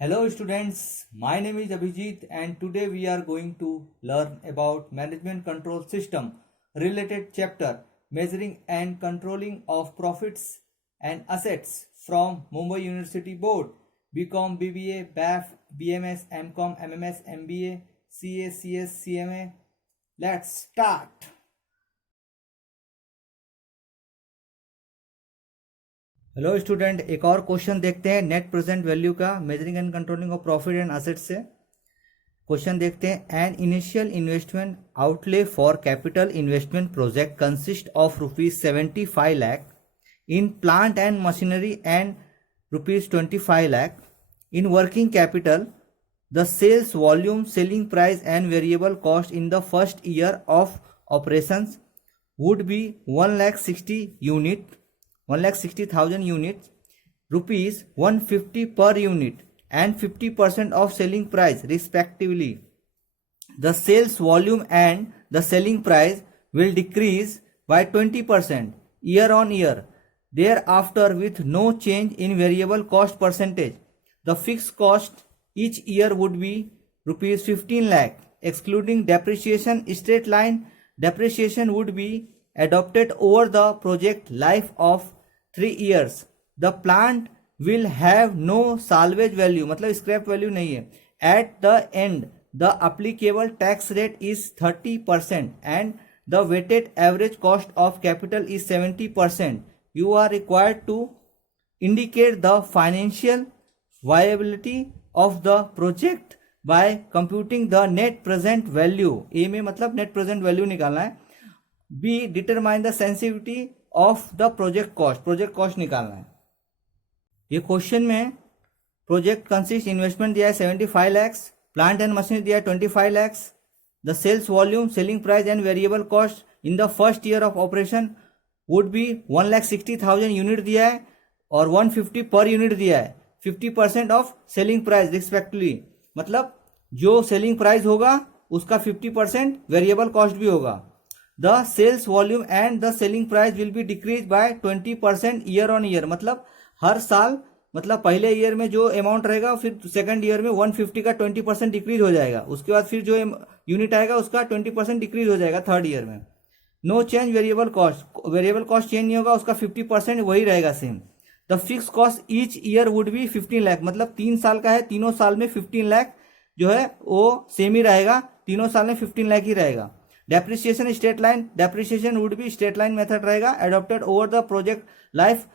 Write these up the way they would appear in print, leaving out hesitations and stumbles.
Hello students, my name is Abhijit and today we are going to learn about management control system related chapter measuring and controlling of profits and assets from Mumbai University Board, BCom, BBA, BAF, BMS, MCom, MMS, MBA, CA, CS, CMA. Let's start. Hello student, एक और question देखते हैं net present value का measuring and controlling of profit and assets से। Question देखते हैं। An initial investment outlay for capital investment project consist of ₹75 lakh in plant and machinery and ₹25 lakh in working capital. The sales volume, selling price and variable cost in the first year of operations would be 1,60,000 units, rupees 150 per unit and 50% of selling price respectively. The sales volume and the selling price will decrease by 20% year on year thereafter with no change in variable cost percentage. The fixed cost each year would be rupees 15 lakh excluding depreciation. Straight line depreciation would be adopted over the project life of 3 years. The plant will have no salvage value, मतलब scrap value नहीं है. At the end, the applicable tax rate is 30% and the weighted average cost of capital is 70%. You are required to indicate the financial viability of the project by computing the net present value. A में मतलब net present value निकालना है. B, determine the sensitivity of the project cost निकालना है। ये question में project consist investment दिया है 75 लैक्स, प्लांट एंड मशीनरी दिया है 25 lakhs, the sales volume, selling price and variable cost in the first year of operation would be 1,60,000 unit दिया है और 150 पर यूनिट दिया है। 50% ऑफ सेलिंग प्राइस रिस्पेक्टिवली, मतलब जो सेलिंग प्राइस होगा उसका 50% वेरिएबल कॉस्ट भी होगा। The sales volume and the selling price will be decreased by 20% year on year, मतलब हर साल, मतलब पहले ईयर में जो अमाउंट रहेगा फिर सेकंड ईयर में 150 का 20% डिक्रीज हो जाएगा, उसके बाद फिर जो यूनिट आएगा उसका 20% डिक्रीज हो जाएगा थर्ड ईयर में। No change variable cost change नहीं होगा, उसका 50% वही रहेगा same. The fix cost each year would be 15 lakh, मतलब 3 साल का है, तीनों साल में 15 लाख जो है वो सेम ही रहेगा, तीनों साल में 15 लाख ही रहेगा। Depreciation straight line, depreciation would be straight line method रहेगा, adopted over the project life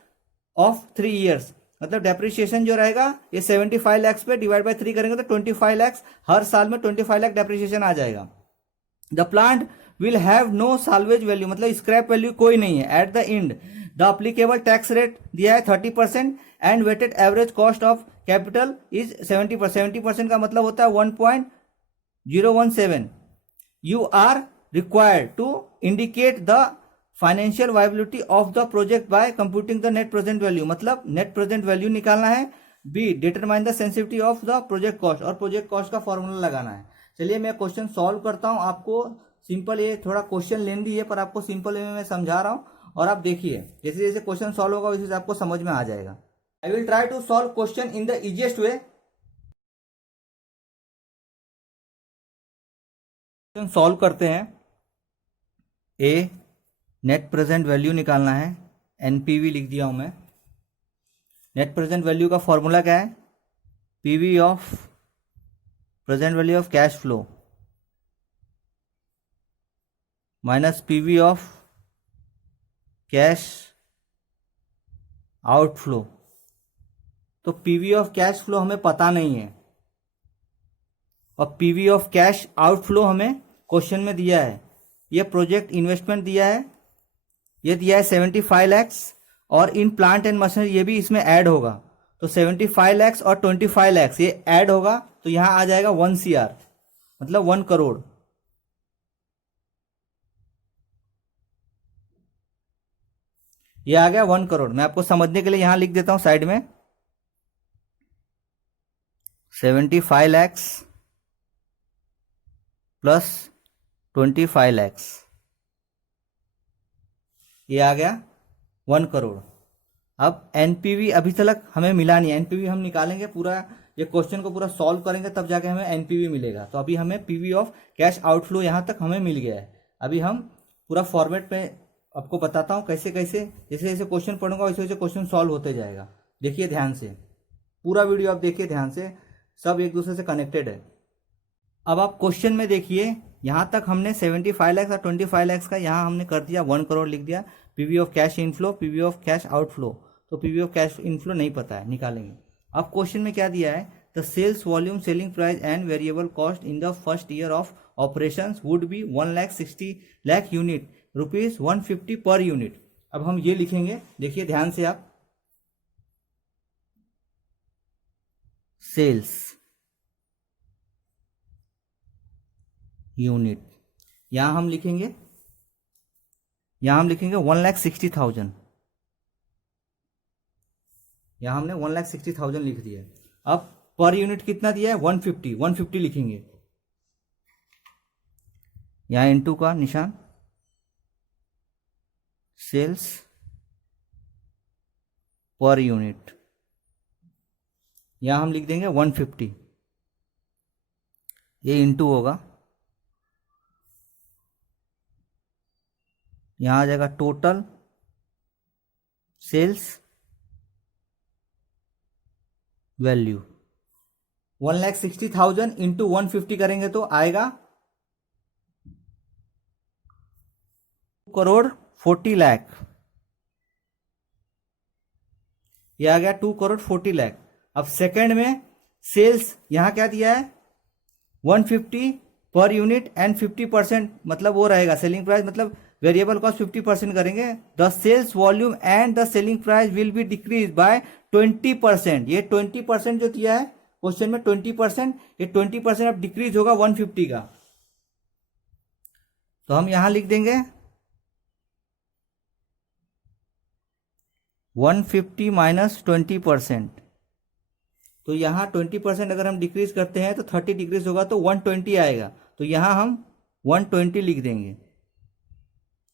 of 3 years, मतलब डेप्रिसिएशन जो रहेगा ये 75 लैक्स पे डिवाइड बाय 3 करेंगे तो 25 लैक्स, हर साल में 25 लाख डेप्रिसिएशन आ जाएगा। The plant will have no salvage value, मतलब स्क्रैप वैल्यू कोई नहीं है। At the end the applicable tax rate दिया है 30% and weighted average cost of capital is 70%। 70% का मतलब होता है 1.017। You are required to indicate the financial viability of the project by computing the net present value, मतलब net present value निकालना है। B, determine the sensitivity of the project cost, और project cost का formula लगाना है। चलिए मैं question solve करता हूं, आपको सिंपल, ये थोड़ा क्वेश्चन लेंदी है पर आपको सिंपल वे में मैं समझा रहा हूं और आप देखिए जैसे जैसे क्वेश्चन सॉल्व होगा वैसे आपको समझ में आ जाएगा। I will try to solve question in the easiest way. Question solve करते हैं। ए, नेट प्रेजेंट वैल्यू निकालना है, एनपीवी लिख दिया हूं मैं। नेट प्रेजेंट वैल्यू का फॉर्मूला क्या है? PV of present value of cash flow minus PV of cash outflow. तो पीवी ऑफ कैश फ्लो हमें पता नहीं है और पीवी ऑफ कैश आउटफ्लो हमें क्वेश्चन में दिया है। ये प्रोजेक्ट इन्वेस्टमेंट दिया है, ये दिया है 75 लैक्स और इन प्लांट एंड मशीनरी ये भी इसमें ऐड होगा, तो 75 लैक्स और 25 लैक्स ये ऐड होगा तो यहां आ जाएगा 1 CR, मतलब 1 करोड़। ये आ गया 1 करोड़। मैं आपको समझने के लिए यहां लिख देता हूं साइड में 75 लैक्स प्लस 25 लैक्स, ये आ गया 1 करोड़। अब एनपीवी अभी तक हमें मिला नहीं है, एनपीवी हम निकालेंगे पूरा ये क्वेश्चन को पूरा सॉल्व करेंगे तब जाके हमें एनपीवी मिलेगा। तो अभी हमें पीवी ऑफ कैश आउटफ्लो यहाँ तक हमें मिल गया है। अभी हम पूरा फॉर्मेट में आपको बताता हूँ कैसे कैसे, जैसे जैसे क्वेश्चन पढ़ूंगा वैसे वैसे क्वेश्चन सॉल्व होते जाएगा। देखिए ध्यान से, पूरा वीडियो आप देखिए ध्यान से, सब एक दूसरे से कनेक्टेड है। अब आप क्वेश्चन में देखिए, यहाँ तक हमने 75 लाख और 25 लाख का यहाँ हमने कर दिया, 1 करोड़ लिख दिया। PV of cash inflow, PV of cash outflow, तो पीवी ऑफ कैश इनफ्लो नहीं पता है, निकालेंगे। अब क्वेश्चन में क्या दिया है, the sales volume, selling price and variable cost in the first year of operations would be 1,60,00,000 unit, ₹150 per unit. अब हम ये लिखेंगे, देखिए ध्यान से आप, सेल्स यूनिट, यहां हम लिखेंगे 1,60,000, यहां हमने 1,60,000 लिख दिया। अब पर यूनिट कितना दिया है, 150 लिखेंगे, यहां इनटू का निशान, सेल्स पर यूनिट, यहां हम लिख देंगे 150, ये इनटू होगा, यहां आ जाएगा टोटल सेल्स वैल्यू। 1,60,000 इंटू 150 करेंगे तो आएगा 2,40,00,000, ये आ गया 2,40,00,000। अब सेकंड में सेल्स यहां क्या दिया है, 150 पर यूनिट एंड 50%, मतलब वो रहेगा सेलिंग प्राइस, मतलब वेरिएबल कॉस्ट 50% करेंगे। The sales volume and the selling price will be decrease by 20%। ये 20% जो दिया है क्वेश्चन में 20%, ये 20% अब डिक्रीज होगा 150 का, तो हम यहां लिख देंगे 150 माइनस 20%। तो यहां 20% अगर हम डिक्रीज करते हैं तो 30 डिक्रीज होगा तो 120 आएगा, तो यहां हम 120 लिख देंगे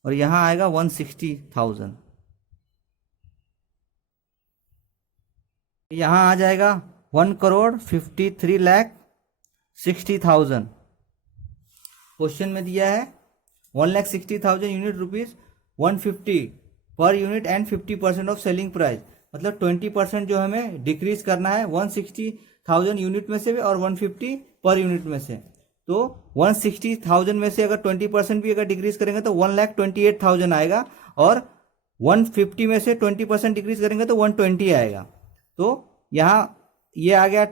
और यहां आएगा 160,000, यहां आ जाएगा 1,53,60,000। क्वेश्चन में दिया है 1,60,000 unit, ₹150 per unit and 50% of selling price, मतलब 20% जो हमें डिक्रीज करना है 160,000 यूनिट में से भी और 150 पर यूनिट में से। तो 160,000 में से अगर 20% भी अगर डिक्रीज करेंगे तो 1,28,000 आएगा, और 150 में से 20% डिक्रीज करेंगे तो 120 आएगा। तो यहाँ ये आ गया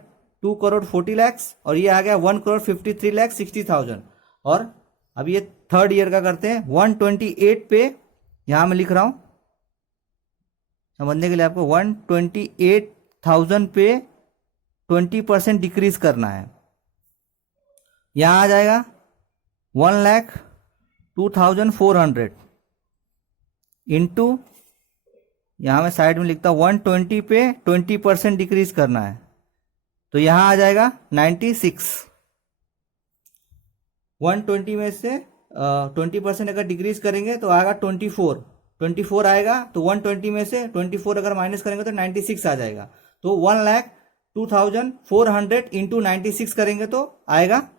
2,40,00,000 और ये आ गया 1,53,60,000। और अब ये थर्ड ईयर का करते हैं, 128 पे, यहां मैं लिख रहा हूं समझने के लिए आपको, 128,000 पे 20% डिक्रीज करना है। यहां आ जाएगा 1,02,400 इंटू, यहां मैं साइड में लिखता हूं 120 पे 20% डिक्रीज करना है, तो यहां आ जाएगा 96। 120 में से 20% अगर डिक्रीज करेंगे तो आएगा 24 आएगा, तो 120 में से 24 अगर माइनस करेंगे तो 96 आ जाएगा। तो 1,02,400 इंटू 96 करेंगे तो आएगा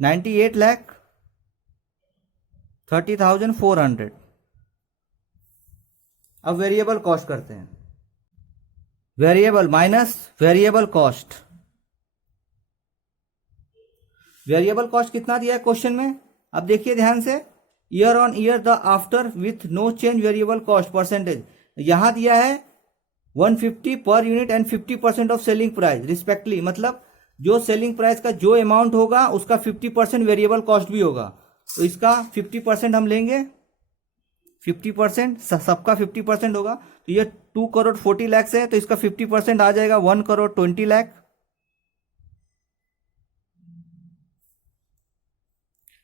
98,30,400। अब वेरिएबल कॉस्ट करते हैं, variable minus variable cost. Variable cost कितना दिया है क्वेश्चन में, अब देखिए ध्यान से, year on year the after with no change variable cost percentage, यहां दिया है 150 per unit and 50% of selling price respectively, मतलब जो सेलिंग प्राइस का जो अमाउंट होगा उसका 50% वेरिएबल कॉस्ट भी होगा, तो इसका 50% हम लेंगे, 50% सबका 50% होगा, तो ये 2,40,00,000 है, तो इसका 50% आ जाएगा 1,20,00,000।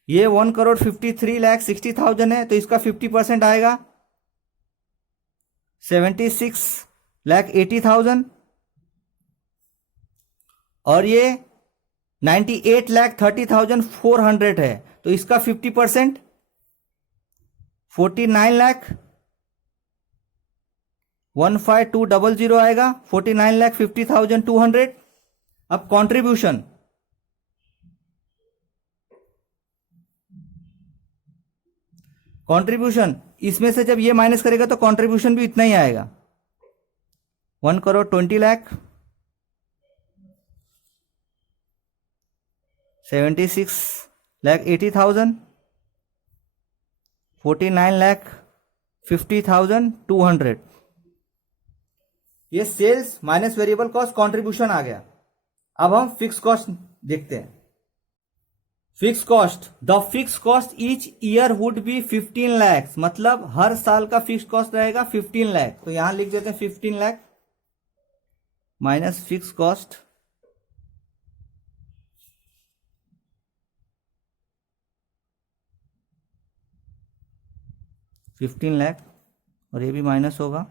ये 1,53,60,000 है, तो इसका 50% आएगा 76,80,000। और ये 98,30,400 है, तो इसका 50% 49 लाख। 15200 आएगा, 49,50,200। अब कंट्रीब्यूशन, कंट्रीब्यूशन इसमें से जब ये माइनस करेगा तो कंट्रीब्यूशन भी इतना ही आएगा, 1,20,00,000, 76,80,000, 49,50,200। ये sales minus variable cost contribution आ गया। अब हम फिक्स कॉस्ट देखते हैं। Fix cost, the fix cost each year would be 15 lakh, मतलब हर साल का फिक्स कॉस्ट रहेगा 15 लाख। तो यहां लिख देते हैं 15 लाख माइनस फिक्स कॉस्ट, $15 और ये भी माइनस होगा,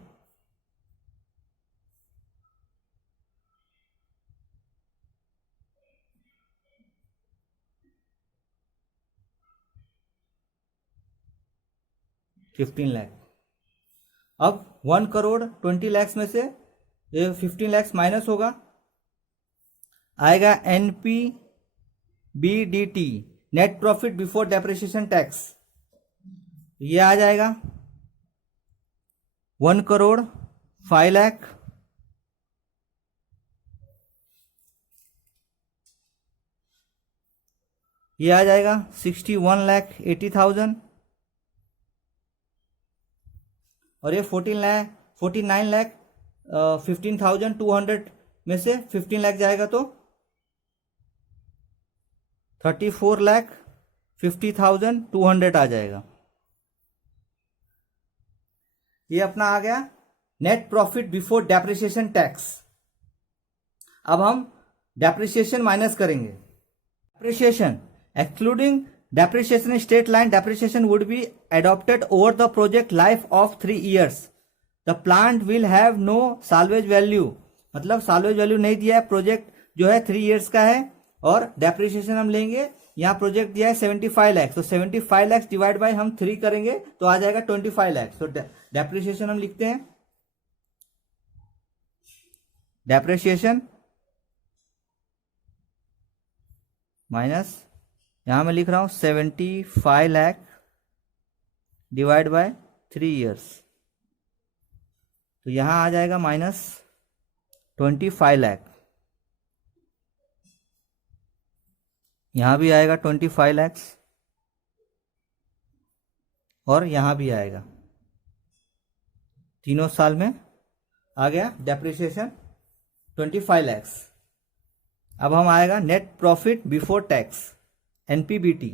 $15 अब 1,20,00,000 में से ये 15 लाख माइनस होगा, आएगा NPBDT, net profit before depreciation tax. ये आ जाएगा 1,05,00,000, ये आ जाएगा 61,80,000 और ये 49,15,200 में से 15 लाख जाएगा तो 34,50,200 आ जाएगा। ये अपना आ गया net profit before depreciation tax. अब हम डेप्रिसिएशन माइनस करेंगे। Depreciation excluding depreciation straight line depreciation would be adopted over the project life of 3 years. The plant will have no salvage value, मतलब salvage value नहीं दिया है, project जो है 3 years का है और डेप्रिसिएशन हम लेंगे, यहाँ प्रोजेक्ट दिया है 75 लाख, तो 75 लाख डिवाइड बाय हम 3 करेंगे तो आ जाएगा 25 लाख। तो डेप्रिसिएशन हम लिखते हैं, डेप्रिसिएशन माइनस, यहां मैं लिख रहा हूं 75 लाख डिवाइड बाय 3 इयर्स, तो यहां आ जाएगा माइनस 25 लाख, यहां भी आएगा 25 लाख और यहां भी आएगा, तीनों साल में आ गया डेप्रिसिएशन 25 लाख। अब हम आएगा net profit before tax, NPBT,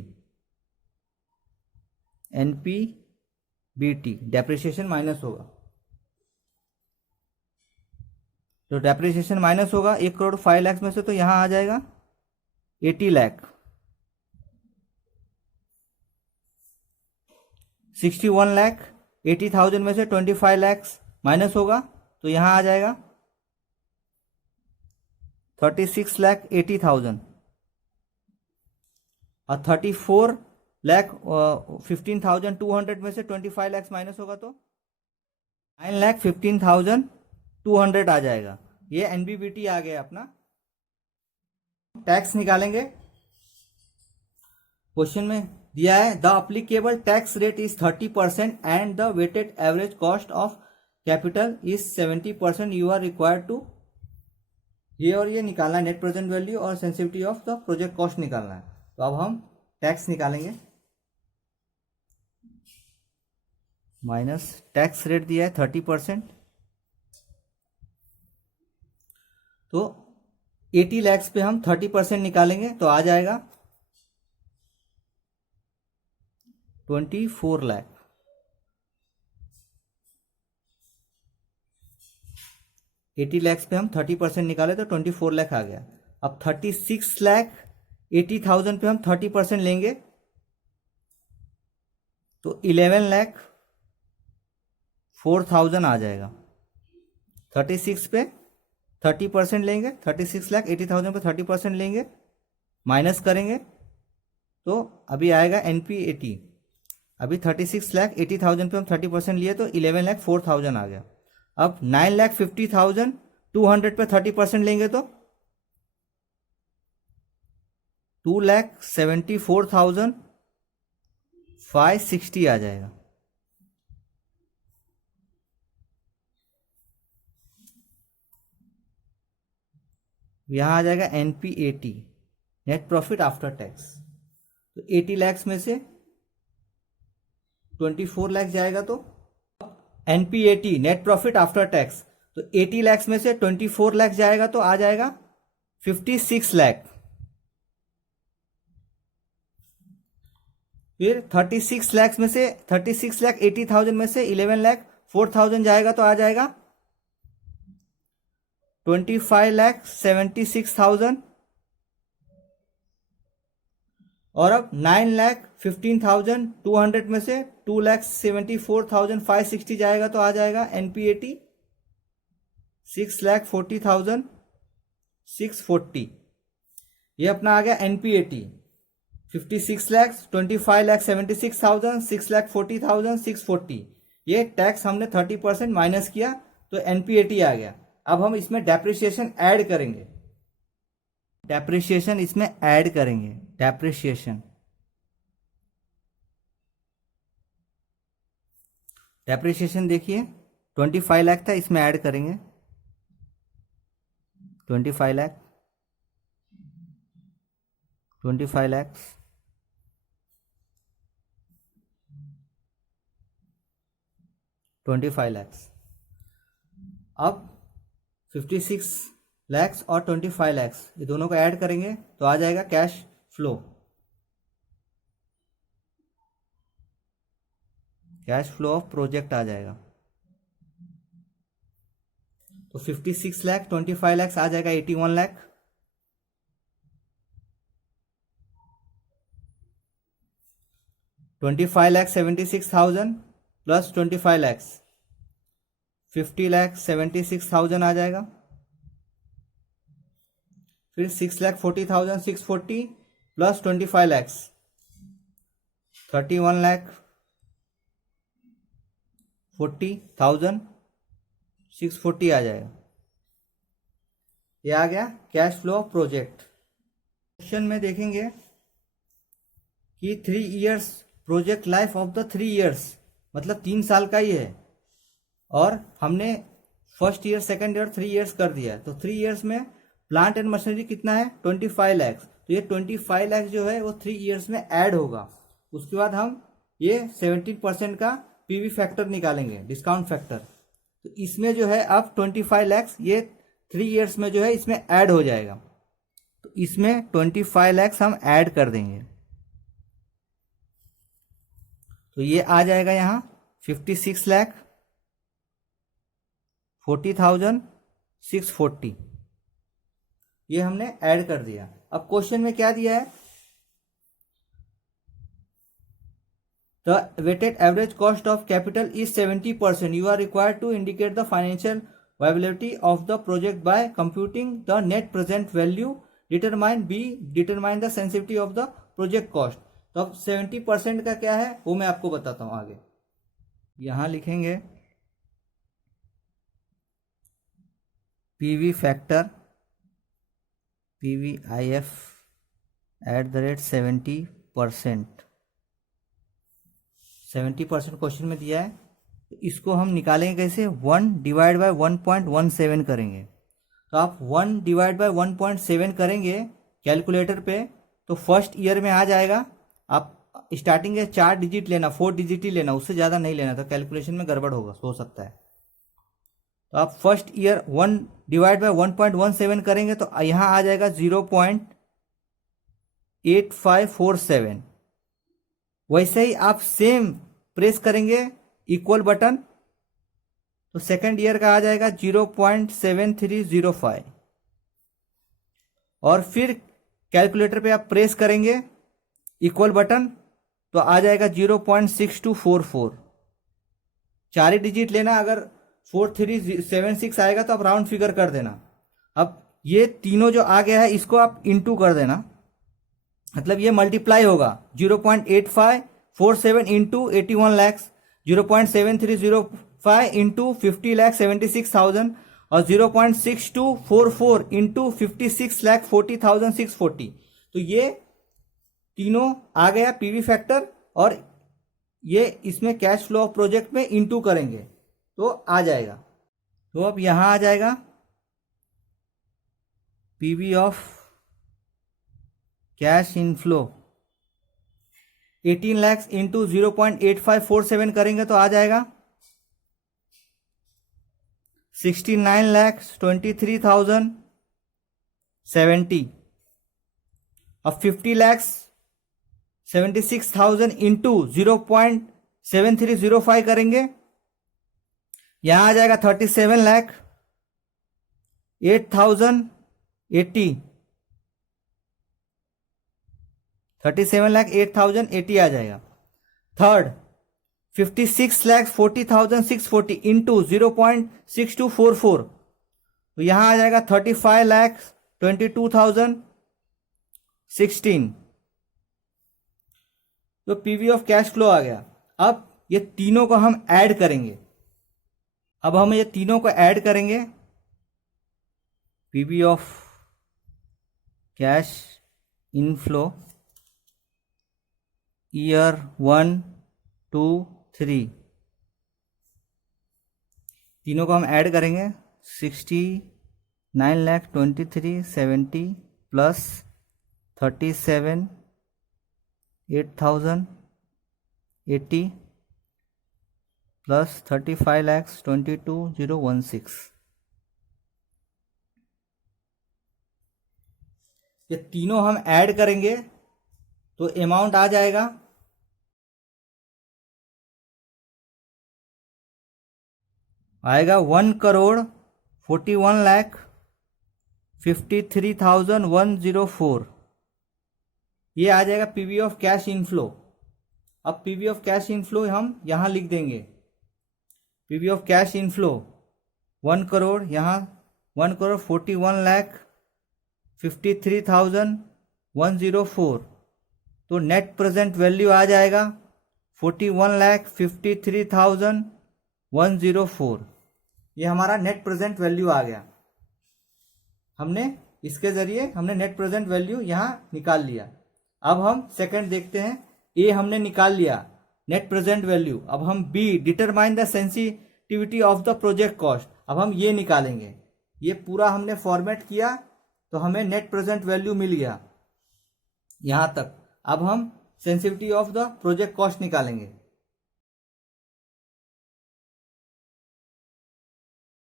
depreciation minus होगा, तो डेप्रिसिएशन माइनस होगा 1,05,00,000 में से, तो यहां आ जाएगा 80 लाख, 61,80,000 में से 25 लाख माइनस होगा तो यहां आ जाएगा 36,80,000 और 34,15,200 में से 25 लाख माइनस होगा तो 9,15,200 आ जाएगा। ये NPBT आ गया अपना। टैक्स निकालेंगे, क्वेश्चन में दिया है the applicable tax rate is 30% and the weighted average cost of capital is 70%, you are required to, ये और ये निकालना है, नेट प्रेजेंट वैल्यू और sensitivity of the project cost निकालना है। तो अब हम टैक्स निकालेंगे, माइनस टैक्स रेट दिया है 30%, तो 80 लाख पे हम 30% निकालेंगे तो आ जाएगा 24 लाख। 80 लाख पे हम 30% निकाले तो 24 लाख आ गया। अब 36,80,000 पे हम 30% लेंगे तो 11,04,000 आ जाएगा। 36 पे 30% लेंगे, 36,80,000 पे 30% लेंगे, माइनस करेंगे तो अभी आएगा NPAT। अभी 36,80,000 पे हम 30% लिए तो 11,04,000 आ गया। अब 9,50,000 200 पे 30% लेंगे तो 2,74,560 आ जाएगा। यहाँ आ जाएगा NPAT, net profit after tax. तो 80 लाख में से 24 लाख जाएगा तो NPAT, net profit after tax, तो 80 लाख में से 24 लाख जाएगा तो आ जाएगा 56 लाख। फिर 36 लाख में से 36,80,000 में से 11,04,000 जाएगा तो आ जाएगा 25,76,000। और अब 9,15,200 में से 2,74,560 जाएगा तो आ जाएगा NPAT 6,40,640। ये अपना आ गया NPAT। 56 लाख, 25,76,000, 6,40,640। ये टैक्स हमने 30% माइनस किया तो NPAT आ गया। अब हम इसमें डेप्रिसिएशन ऐड करेंगे, डेप्रिसिएशन इसमें ऐड करेंगे। डेप्रिसिएशन देखिए 25 लाख था, इसमें ऐड करेंगे 25 लाख, 25 लाख, 25 लाख। अब 56 लैक्स और 25 लैक्स ये दोनों को ऐड करेंगे तो आ जाएगा cash flow. Cash flow of project आ जाएगा। तो 56 लाख 25 लैक्स आ जाएगा 81 लाख। $25,76,000 प्लस 25 लैक्स 50,76,000 आ जाएगा। फिर 6,40,640 प्लस 25 लैक्स 31,40,640 आ जाएगा। ये आ गया cash flow of project. Question में देखेंगे कि 3 years project life of the 3 years, मतलब 3 साल का ही है और हमने first year, second year, 3 years कर दिया। तो 3 इयर्स में प्लांट एंड मशीनरी कितना है 25 लाख। तो ये 25 लाख जो है वो 3 इयर्स में ऐड होगा। उसके बाद हम ये 17% का PV फैक्टर निकालेंगे, डिस्काउंट फैक्टर। तो इसमें जो है अब 25 लाख ये 3 इयर्स में जो है इसमें ऐड हो जाएगा। तो इसमें 25 लाख हम ऐड कर देंगे तो ये आ जाएगा यहाँ 56,40,640। ये हमने ऐड कर दिया। अब क्वेश्चन में क्या दिया है, the weighted average cost of capital is 70%। You are required to indicate the financial viability of the project by computing the net present value. Determine the sensitivity of the project cost. तो अब 70% का क्या है वो मैं आपको बताता हूं आगे। यहां लिखेंगे PV फैक्टर PVIF @70%। 70% क्वेश्चन में दिया है तो इसको हम निकालेंगे कैसे, 1 डिवाइड बाय 1.17 करेंगे। तो आप 1 डिवाइड बाय 1.7 करेंगे कैलकुलेटर पे तो फर्स्ट ईयर में आ जाएगा। आप स्टार्टिंग के 4 डिजिट लेना, 4 डिजिट ही लेना, उससे ज़्यादा नहीं लेना, तो कैलकुलेशन में गड़बड़ होगा, हो सकता है। तो आप फर्स्ट ईयर 1 डिवाइड बाय 1.17 करेंगे तो यहाँ आ जाएगा 0.8547। वैसे ही आप सेम प्रेस करेंगे इक्वल बटन तो सेकंड ईयर का आ जाएगा 0.7305 और फिर कैलकुलेटर पे आप प्रेस करेंगे इक्वल बटन तो आ जाएगा 0.6244। 4 ही डिजिट लेना, अगर 4376 आएगा तो आप राउंड फिगर कर देना। अब ये तीनों जो आ गया है इसको आप इंटू कर देना, मतलब ये मल्टीप्लाई होगा 0.8547 इंटू 81 लाख, 0.7305 0.65 इंटू 50,76,000 और 0.6244 इंटू 56,40,640। तो ये तीनों आ गया पीवी फैक्टर, और ये इसमें कैश फ्लो ऑफ प्रोजेक्ट में इंटू करेंगे तो आ जाएगा। तो अब यहां आ जाएगा PV of cash inflow 18 lakh into 0.8547 करेंगे तो आ जाएगा 69,23,070। अब 50,76,000 इंटू 0.7305 करेंगे, यहां आ जाएगा 37,08,080। 37,08,080 आ जाएगा। थर्ड 56,40,640 इंटू 0.6244, तो यहां आ जाएगा 35,22,016। तो पीवी ऑफ कैश फ्लो आ गया। अब ये तीनों को हम ऐड करेंगे। अब हम ये तीनों को ऐड करेंगे, PV of cash inflow year 1, 2, 3, तीनों को हम ऐड करेंगे। 69,23,70 प्लस 37,08,080 प्लस 35,22,016। ये तीनों हम ऐड करेंगे तो अमाउंट आ जाएगा आएगा 1,41,53,104। ये आ जाएगा पीवी ऑफ कैश इनफ्लो। अब पीवी ऑफ कैश इनफ्लो हम यहां लिख देंगे। PV of cash inflow 1 crore, यहाँ 1,41,53,104। तो नेट प्रेजेंट वैल्यू आ जाएगा 41,53,104। ये हमारा नेट प्रेजेंट वैल्यू आ गया। इसके जरिए हमने नेट प्रेजेंट वैल्यू यहां निकाल लिया। अब हम सेकंड देखते हैं। ए हमने निकाल लिया नेट प्रेजेंट वैल्यू। अब हम be determine the sensitivity of the project cost, अब हम ये निकालेंगे। ये पूरा हमने फॉर्मेट किया तो हमें नेट प्रेजेंट वैल्यू मिल गया यहां तक। अब हम sensitivity of the project cost निकालेंगे।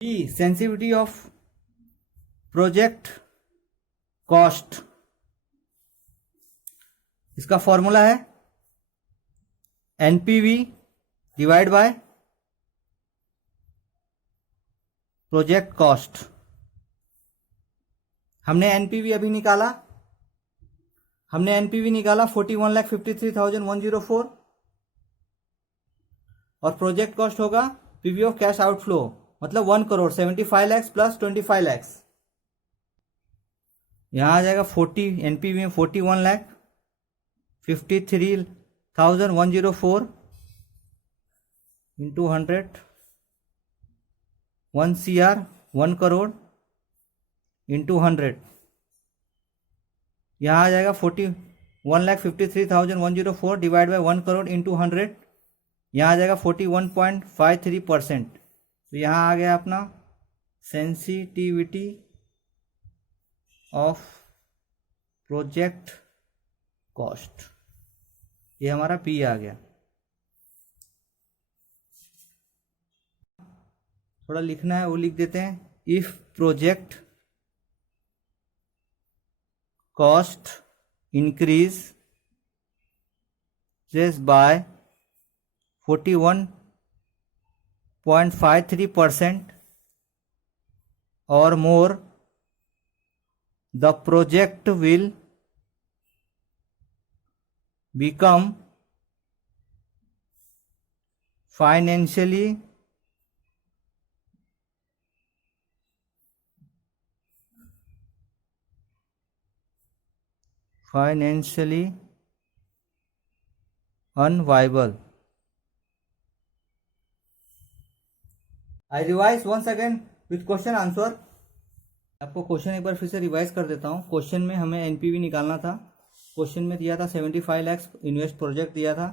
B sensitivity of project cost, इसका फॉर्मूला है NPV divide by project cost. हमने एनपीवी अभी निकाला, 41,53,104 और प्रोजेक्ट कॉस्ट होगा पीवी ऑफ कैश आउटफ्लो, मतलब 1 करोड़ 75 लाख प्लस 25 लाख। यहां आ जाएगा 40, एनपीवी में 41,53,104 इंटू 100, 1 CR 1 करोड़ इंटू 100। यहाँ आ जाएगा 41,53,104 डिवाइड बाई 1 करोड़ इंटू 100। यहाँ आ जाएगा 41.53%। तो यहाँ आ गया अपना सेंसिटिविटी ऑफ प्रोजेक्ट कॉस्ट, ये हमारा पी आ गया। थोड़ा लिखना है वो लिख देते हैं। If project cost increases by 41.53% or more, the project will become financially unviable। I revise once again with question answer. आपको क्वेश्चन एक बार फिर से रिवाइज कर देता हूँ। क्वेश्चन में हमें एनपीवी निकालना था। क्वेश्चन में दिया था 75 लाख इन्वेस्ट प्रोजेक्ट दिया था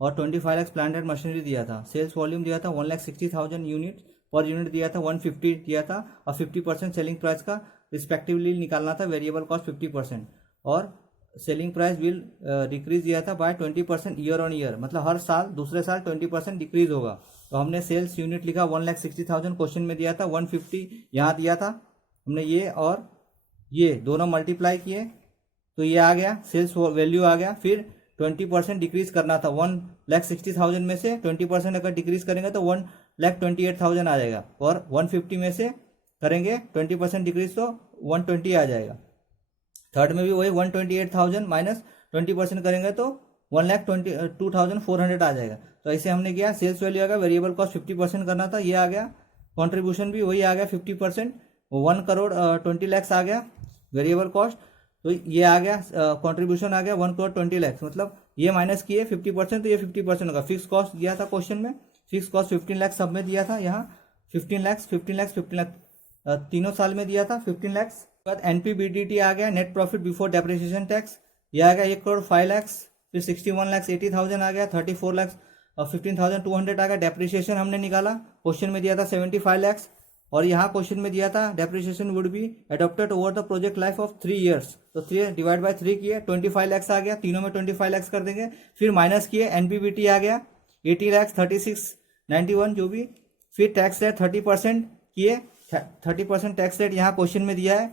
और 25 लाख प्लांट एंड मशीनरी दिया था। सेल्स वॉल्यूम दिया था 1,60,000 यूनिट, पर यूनिट दिया था 150 दिया था और 50% सेलिंग प्राइस का रिस्पेक्टिवली निकालना था। वेरिएबल कॉस्ट 50% और सेलिंग प्राइस विल डिक्रीज दिया था बाय 20% ईयर ऑन ईयर, मतलब हर साल दूसरे साल 20% डिक्रीज होगा। तो हमने सेल्स यूनिट लिखा 1,60,000, क्वेश्चन में दिया था 150 यहाँ दिया था। हमने ये और ये दोनों मल्टीप्लाई किए तो ये आ गया, सेल्स वैल्यू आ गया। फिर 20% डिक्रीज करना था। 1,60,000 में से 20% अगर डिक्रीज करेंगे तो 1,28,000 आ जाएगा और 150 में से करेंगे 20% डिक्रीज तो 120 आ जाएगा। थर्ड में भी वही 128,000 माइनस 20% करेंगे तो 1,22,400 आ जाएगा। तो ऐसे हमने किया। सेल्स वैल्यू आ गया, वेरिएबल कॉस्ट 50% करना था, ये आ गया। कंट्रीब्यूशन भी वही आ गया 50%, 1,20,00,000 आ गया वेरिएबल कॉस्ट। तो ये आ गया कंट्रीब्यूशन आ गया 1,20,00,000, मतलब ये माइनस किए 50% तो ये 50% होगा। फिक्स कॉस्ट दिया था क्वेश्चन में, फिक्स कॉस्ट 15 लाख सब में दिया था। यहाँ 15 लाख तीनों साल में दिया था 15 लाख। बाद एनपीबीडीटी आ गया, net profit before depreciation tax, ये आ गया 1,05,00,000। फिर 61,80,000 आ गया, 34,15,200 आ गया। डेप्रिसिएशन हमने निकाला, क्वेश्चन में दिया था 75 लाख और यहाँ क्वेश्चन में दिया था depreciation would B adopted over the project life of 3 years. तो 3 डिवाइड बाय 3 किए, 25 लाख आ गया, तीनों में 25 लाख कर देंगे। फिर माइनस किए, एनपीबीटी आ गया 80 लाख 3691 जो भी। फिर टैक्स रेट 30% किए, 30% टैक्स रेट यहाँ क्वेश्चन में दिया है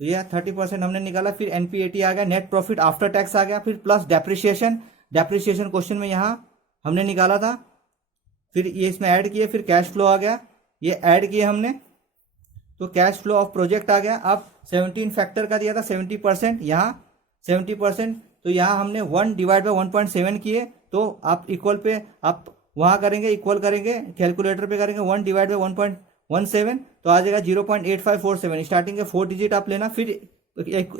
तो यह 30% हमने निकाला। फिर एनपीएटी आ गया, नेट प्रॉफिट आफ्टर टैक्स आ गया। फिर प्लस डेप्रिसिएशन क्वेश्चन में यहाँ हमने निकाला था। फिर ये इसमें ऐड किए, फिर कैश फ्लो आ गया, ये ऐड किए हमने तो कैश फ्लो ऑफ प्रोजेक्ट आ गया। अब 17 फैक्टर का दिया था 70%, यहाँ 70% तो यहाँ हमने 1 डिवाइड बाय 1.7 किए। तो आप इक्वल पे आप वहाँ करेंगे, इक्वल करेंगे, कैलकुलेटर पे करेंगे 1 डिवाइड बाय 1.17 तो आ जाएगा 0.8547। स्टार्टिंग के 4 डिजिट आप लेना, फिर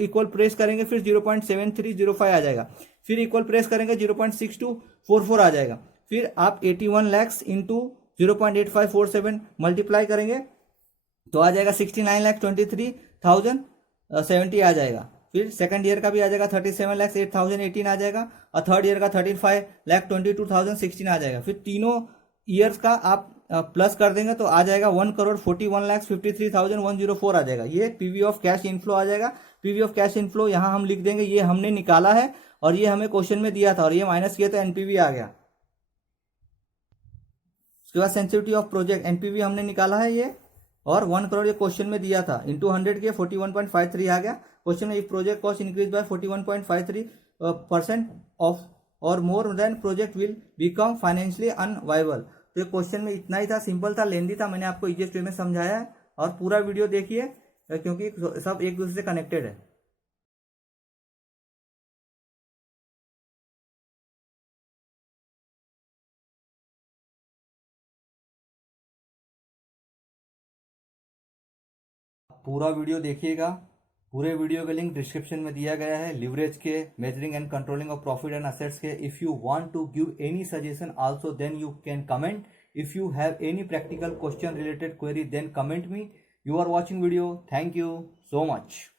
इक्वल प्रेस करेंगे, फिर 0.7305 आ जाएगा। फिर इक्वल प्रेस करेंगे 0.6244 आ जाएगा। फिर आप 81 लाख इंटू 0.8547 मल्टीप्लाई करेंगे तो आ जाएगा 69,23,070 आ जाएगा। फिर सेकंड ईयर का भी आ जाएगा 37,08,018 आ जाएगा और थर्ड ईयर का 35,22,016 आ जाएगा। फिर तीनों ईयर्स का आप प्लस कर देंगे तो आ जाएगा 1,41,53,104 आ जाएगा। ये पीवी ऑफ कैश इनफ्लो आ जाएगा। पीवी ऑफ कैश इनफ्लो यहाँ हम लिख देंगे, ये हमने निकाला है और ये हमें क्वेश्चन में दिया था और ये माइनस किया तो एनपीवी आ गया। उसके बाद सेंसिटिविटी ऑफ प्रोजेक्ट एनपीवी हमने निकाला है ये, और 1 करोड़ ये क्वेश्चन में दिया था, इंटू 100 के 41.53 आ गया। क्वेश्चन में if project cost increase by 41.53% of और more than project will become financially unviable. तो ये क्वेश्चन में इतना ही था, सिंपल था, लेंदी था, मैंने आपको इजीएस्ट वे में समझाया है और पूरा वीडियो देखिए क्योंकि सब एक दूसरे से कनेक्टेड है। पूरा वीडियो देखिएगा, पूरे वीडियो का लिंक डिस्क्रिप्शन में दिया गया है। लिवरेज के, measuring and controlling of profit and assets के। If you want to give any suggestion also then you can comment. If you have any practical question related query then comment me. You are watching video. Thank you so much.